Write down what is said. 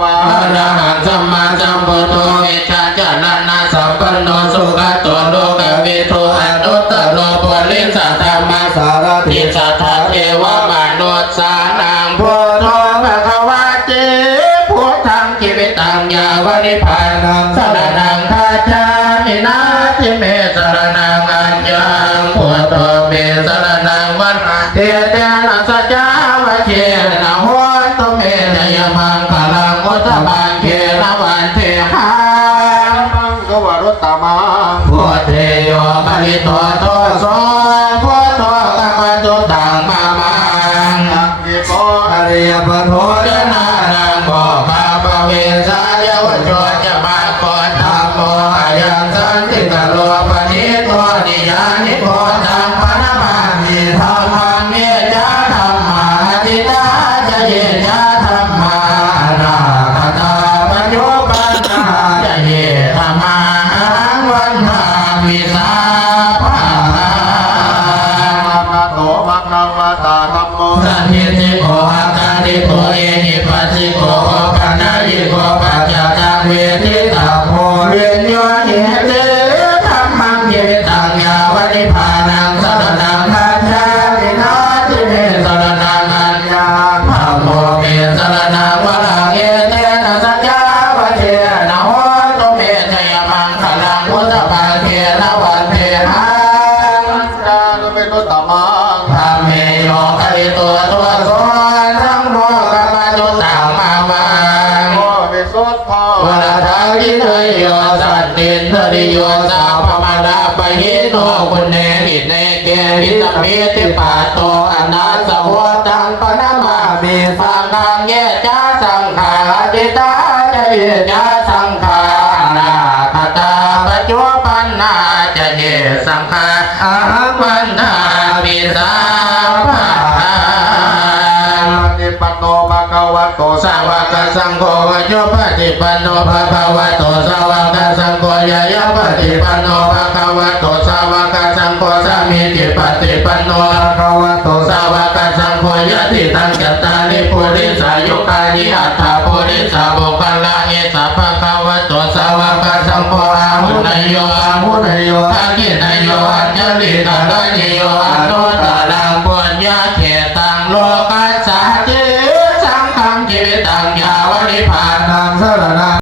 วาอะระหังสัมมาสัมพุทโธวิชาจานะนาสัพพโนสุขโตโลกวิทูอนุตตโรปุริสธรรมสารติสัทธเทวมนุษย์สานังพุทโธภควาเจพุทธังชีวิตังยาวนิพพานังสรณังคาจามินาทิเมสรณังอัญญังพุทโธเมสรณังวันเทเตนะสัจจาวะเชนะโหตุเมนยมังคลังมุตบังเขนะวันเทหังมังกวรุตตมังพุทเทโยมหิโตโตโสพุทโธกัมมัจจุตังมามังอิโกอริยปโทจนานังโมภาปเวสายวัจโจจะมาโกธัมโมอายังสันติกโลปนิโตนิยานิโกธัมมนามามิธัมมังเยจาธัมมาจิตาจะเยจาธัมมานาคตาปัญโยปัญญาจะเยธัมมาวันทาวิสาภาโตภะคะวะตาธัมโมสันทิติโกอาการิโกเอหิปัสสิโกปะนายิโกปัจจตังเวทิตาโมเรียนโยหิเตธัมมังเยตังยาวนิพพานังสรณังคัจฉามินาทิเมสรณังอัญญังธัมโมเมสรณังวรังเอเตนะสัจจาวะเชนะโหตุเมชยมังคลังมุตตะปังเขนะวันเทหังจานุเมตุตตมังธรรมเมโยคริตัวตัวโสธัมโมกัมมัจจุตังมามังโอวิสุทธาวะทังกิเตโยสัตตินทริโยสาภมนาปะหิโนกุเนหิเนเกวิตเมติปาโตอนาสวตังปนะมามิสังฆังเยจาสังขาจิตาจะเยจาสังขานาคตาปัจจุปันนาจะเยสังขาอาวันนาวิสาภาปฏิปันโนภะคะวะโตสาวกสังโฆวะโยปฏิปันโนภะคะวะโตสาวกสังโฆยะยะปฏิปันโนภะคะวะโตสาวกสังโฆสามิจิปฏิปันโนภะคะวะโตสาวกสังโฆยะติตังกัตตานิปุริสายุคานิอัตถาปุริสาบุคลาเอสะภะคะวะโตสาวกสังโฆอาหุนยโยอาหุนยโยอากินยโยอัญญลิกาลายโยอนุตตรังปุญญาเขตังโลกัสสะเจสังฆังชีวิตังยาวนิพพานังสรณั